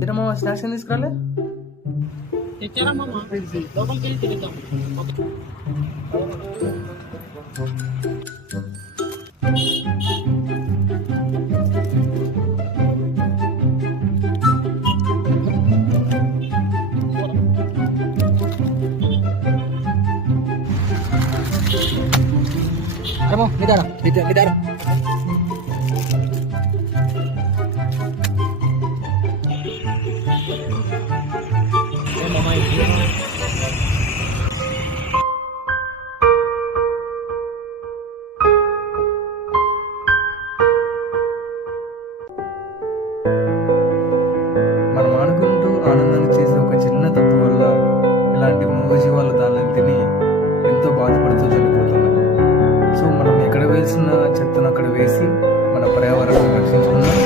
తినమా snacks ఏం తీసుకురాలే? తెచ్చారా మామ? లోపలికి వెళ్ళి తినేద్దాం. ఏమో నిదారా నిదారా. మనం ఆడుకుంటూ ఆనందాన్ని చేసే ఒక చిన్న తప్పు వల్ల ఇలాంటి మూగజీవాల దానిని తిని ఎంతో బాధపడుతూ చనిపోతున్నాయి. సో మనం ఎక్కడ వేసిన చెత్తను అక్కడ వేసి మన పర్యావరణాన్ని రక్షించుకున్నాం.